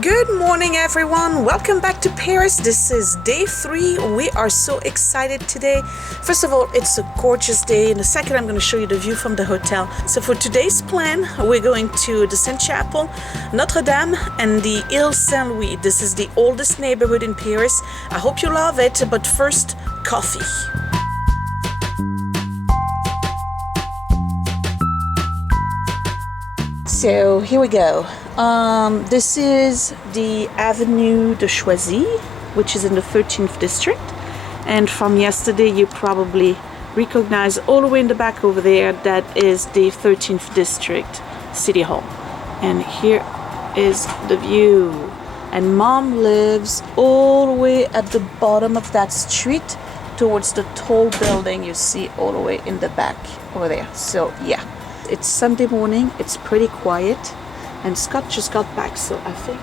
Good morning, everyone. Welcome back to Paris. This is day 3. We are so excited today. First of all, it's a gorgeous day. In a second, I'm going to show you the view from the hotel. So for today's plan, we're going to the Sainte Chapelle, Notre Dame, and the Ile Saint Louis. This is the oldest neighborhood in Paris. I hope you love it, but first, coffee. So here we go. This is the Avenue de Choisy, which is in the 13th district. And from yesterday, you probably recognize all the way in the back over there, that is the 13th district City Hall. And here is the view. And Mom lives all the way at the bottom of that street towards the tall building you see all the way in the back over there. So yeah, it's Sunday morning, it's pretty quiet. And Scott just got back, so I think...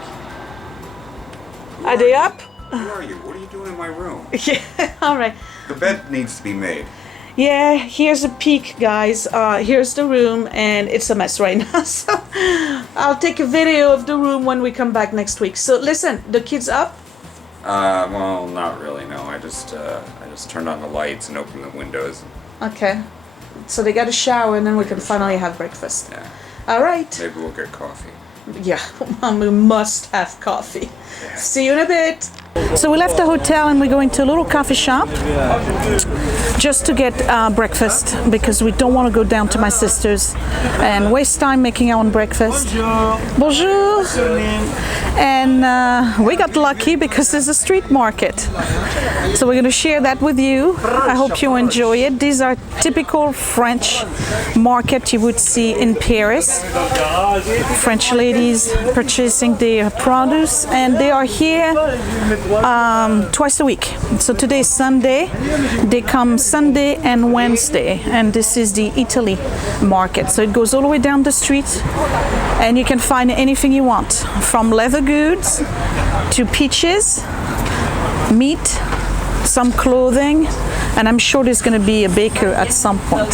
Are they up? Who are you? What are you doing in my room? Yeah, all right. The bed needs to be made. Yeah, here's a peek, guys. Here's the room, and it's a mess right now. So I'll take a video of the room when we come back next week. So listen, the kids up? Well, not really, no. I just turned on the lights and opened the windows. Okay. So they got a shower, and then we can finally have breakfast. Yeah. All right. Maybe we'll get coffee. Yeah, Mom, we must have coffee. Yeah. See you in a bit. So we left the hotel and we're going to a little coffee shop just to get breakfast, because we don't want to go down to my sister's and waste time making our own breakfast. Bonjour. And we got lucky because there's a street market. So we're going to share that with you. I hope you enjoy it. These are typical French market you would see in Paris. French ladies purchasing their produce, and they are here twice a week. So today is Sunday. They come Sunday and Wednesday, and this is the Italy market. So it goes all the way down the street, and you can find anything you want, from leather goods to peaches, meat, some clothing, and I'm sure there's going to be a baker at some point.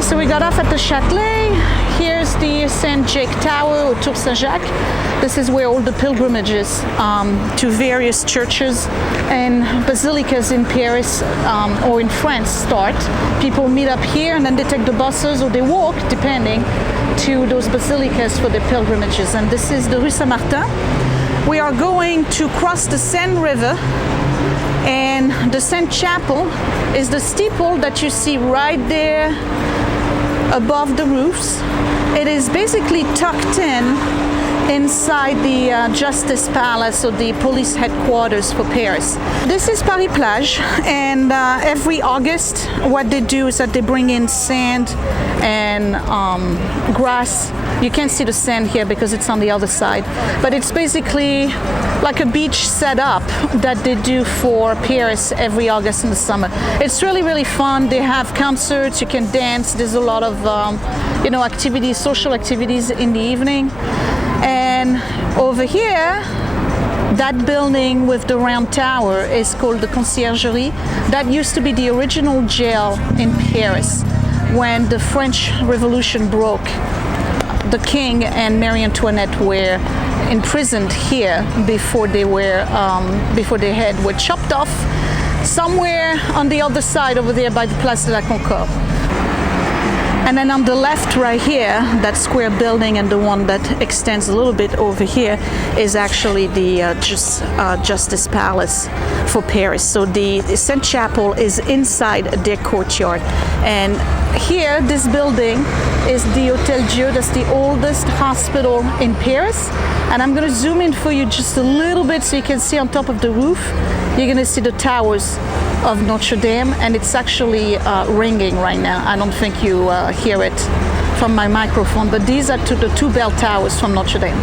So we got off at the Châtelet. Here's the Saint Jacques Tower, or Tour Saint-Jacques. This is where all the pilgrimages to various churches and basilicas in Paris or in France start. People meet up here, and then they take the buses or they walk, depending, to those basilicas for their pilgrimages. And this is the Rue Saint-Martin. We are going to cross the Seine River, and the Sainte Chapelle is the steeple that you see right there above the roofs. It is basically tucked in inside the Justice Palace, or the police headquarters for Paris. This is Paris Plage, and every August what they do is that they bring in sand and grass. You can't see the sand here because it's on the other side, but it's basically like a beach set up that they do for Paris every August in the summer. It's really, really fun. They have concerts, you can dance, there's a lot of activities social activities in the evening. And over here, that building with the round tower is called the Conciergerie. That used to be the original jail in Paris when the French Revolution broke. The king and Marie Antoinette were imprisoned here before their head were chopped off somewhere on the other side over there by the Place de la Concorde. And then on the left right here, that square building and the one that extends a little bit over here is actually the Justice Palace for Paris. So the Sainte Chapelle is inside their courtyard. And here, this building is the Hôtel Dieu. That's the oldest hospital in Paris. And I'm going to zoom in for you just a little bit so you can see on top of the roof. You're going to see the towers of Notre Dame, and it's actually ringing right now. I don't think you hear it from my microphone, but these are the two bell towers from Notre Dame.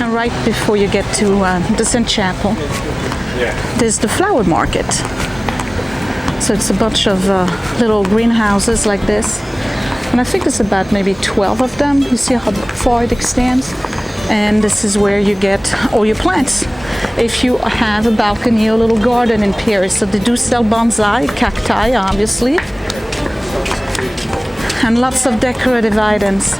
And right before you get to the Sainte Chapelle, there's the flower market. So it's a bunch of little greenhouses like this. And I think there's about maybe 12 of them. You see how far it extends? And this is where you get all your plants. If you have a balcony or a little garden in Paris. So they do sell bonsai, cacti, obviously. And lots of decorative items.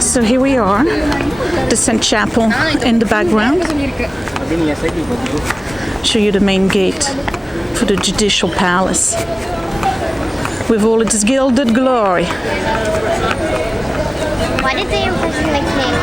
So here we are, the Sainte Chapelle in the background. Show you the main gate for the Judicial Palace with all its gilded glory. Why did they imprison the king?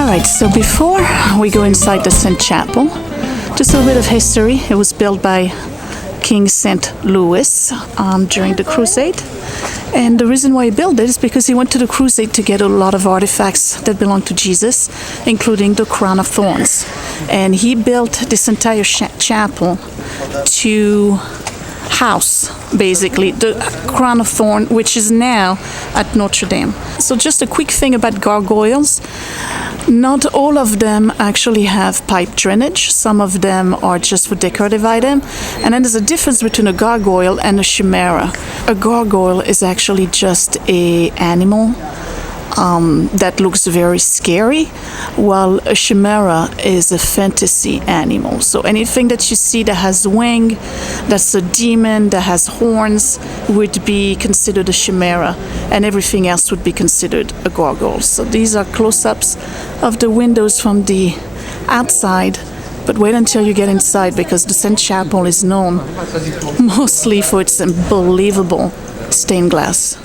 Alright, so before we go inside the Sainte Chapelle, just a little bit of history. It was built by King Saint Louis during the Crusade. And the reason why he built it is because he went to the Crusade to get a lot of artifacts that belonged to Jesus, including the crown of thorns. And he built this entire chapel to house, basically, the crown of thorn, which is now at Notre Dame. So just a quick thing about gargoyles. Not all of them actually have pipe drainage. Some of them are just for decorative item. And then there's a difference between a gargoyle and a chimera. A gargoyle is actually just an animal that looks very scary, while a chimera is a fantasy animal. So anything that you see that has wing, that's a demon, that has horns, would be considered a chimera, and everything else would be considered a gargoyle. So these are close-ups of the windows from the outside But wait until you get inside, because the Sainte Chapelle is known mostly for its unbelievable stained glass.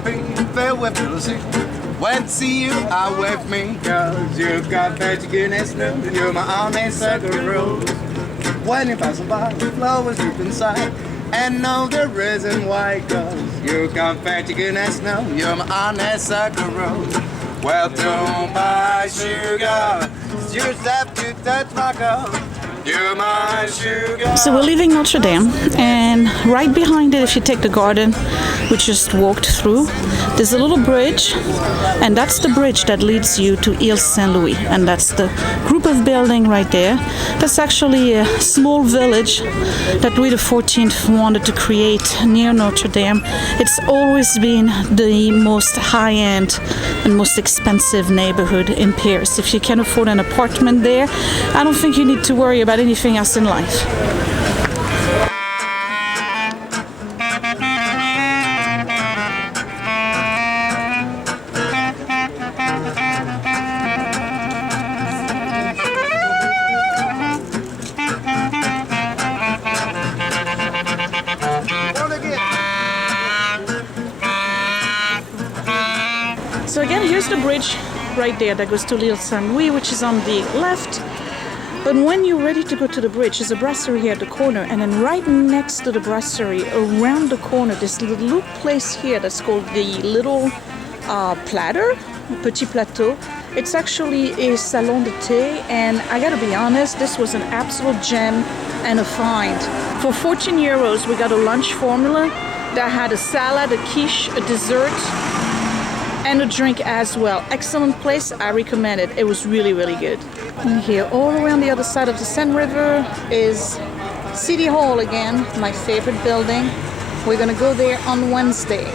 honeybee, farewell Lucy. When to see you, I wave me, cause you got magic in that snow. You're my honeysuckle rose. When you pass by, the flowers deep inside. And know the reason why, cause you got magic in that snow. You're my honeysuckle rose. Well, don't buy sugar, you just have to touch my cup. You're my sugar. So we're leaving Notre Dame, and right behind it, if you take the garden we just walked through, there's a little bridge, and that's the bridge that leads you to Ile Saint Louis, and that's the group of building right there. That's actually a small village that Louis XIV wanted to create near Notre Dame. It's always been the most high-end and most expensive neighborhood in Paris. If you can afford an apartment there, I don't think you need to worry about anything else in life. So again, here's the bridge right there that goes to Ile Saint Louis, which is on the left. But when you're ready to go to the bridge, there's a brasserie here at the corner, and then right next to the brasserie, around the corner, this little place here that's called the Little Platter, Petit Plateau. It's actually a salon de thé, and I gotta be honest, this was an absolute gem and a find. For 14 euros, we got a lunch formula that had a salad, a quiche, a dessert, and a drink as well. Excellent place, I recommend it. It was really, really good. And here, all around the other side of the Seine River is City Hall again, my favorite building. We're gonna go there on Wednesday.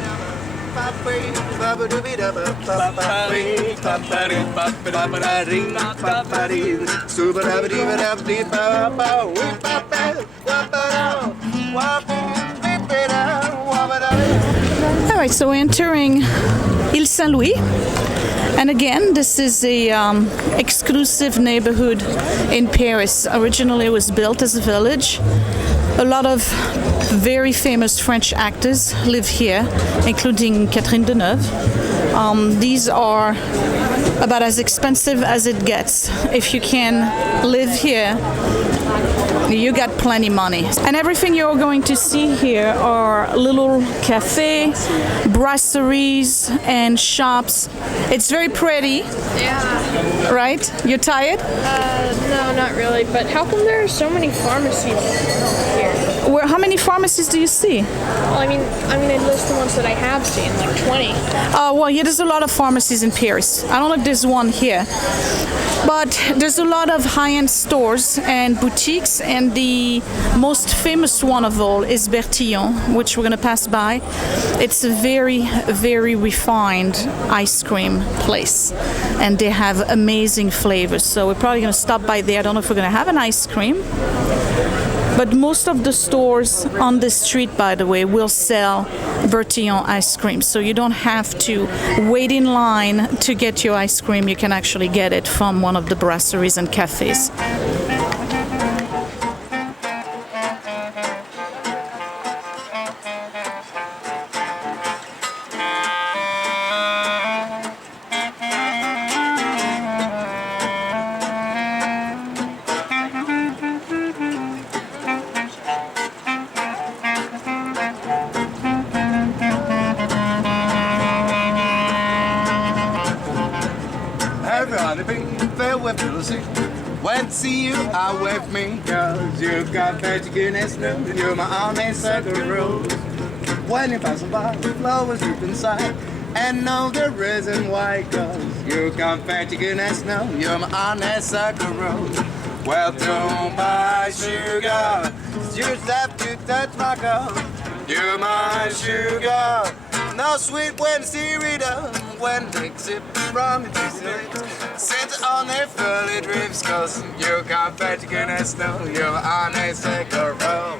All right, so we're entering Ile Saint Louis. And again, this is a exclusive neighborhood in Paris. Originally, it was built as a village. A lot of very famous French actors live here, including Catherine Deneuve. These are about as expensive as it gets. If you can live here, you got plenty money. And everything you're going to see here are little cafes, brasseries, and shops. It's very pretty. Yeah. Right? You're tired? No, not really. But how come there are so many pharmacies here? How many pharmacies do you see? Well, I mean, I list the ones that I have seen, like 20. Well, yeah, there's a lot of pharmacies in Paris. I don't know if there's one here. But there's a lot of high-end stores and boutiques, and the most famous one of all is Bertillon, which we're going to pass by. It's a very, very refined ice cream place, and they have amazing flavors. So we're probably going to stop by there. I don't know if we're going to have an ice cream. But most of the stores on this street, by the way, will sell Bertillon ice cream. So you don't have to wait in line to get your ice cream. You can actually get it from one of the brasseries and cafes. When to see you, I wave me, cause you got magic in that snow. You're my honeysuckle rose. When you pass by, the flowers deep inside. And know the reason why, cause you got magic in that snow. You're my honeysuckle rose. Well, don't buy sugar, you just have to touch my cup. You're my sugar. No sweet when see reader, when they sip from the distance. Sit on their furry drifts, cause you got magic in that snow. You're on a cycle road.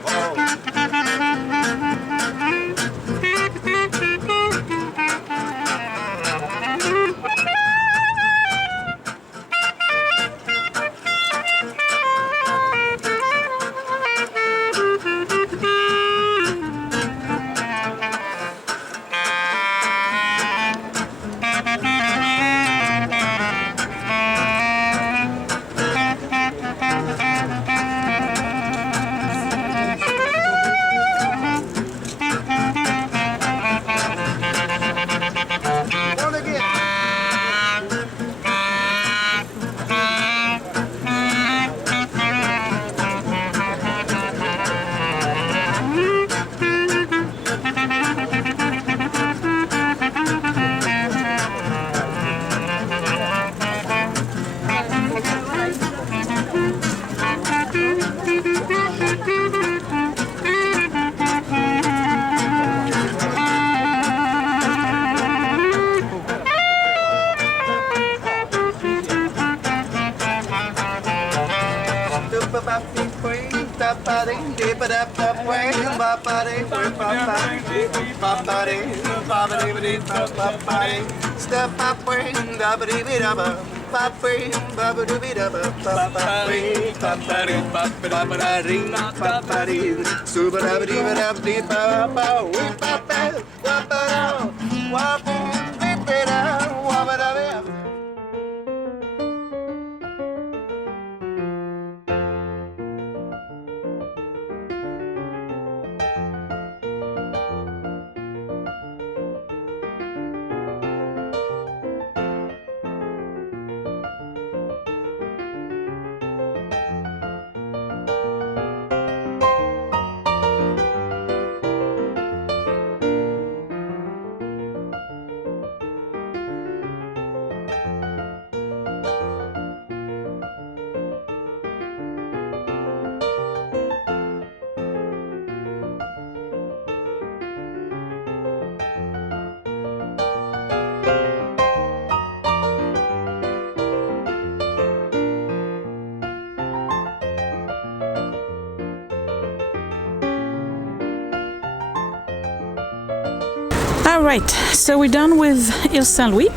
All right, so we're done with Ile Saint Louis,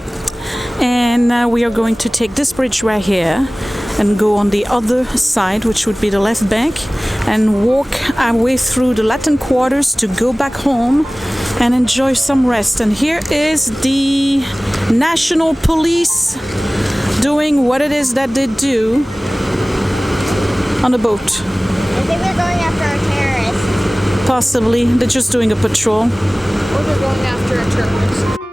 and now we are going to take this bridge right here and go on the other side, which would be the left bank, and walk our way through the Latin quarters to go back home and enjoy some rest. And here is the National Police doing what it is that they do on a boat. I think they're going after a terrorist. Possibly, they're just doing a patrol. Or they're going after a terrorist.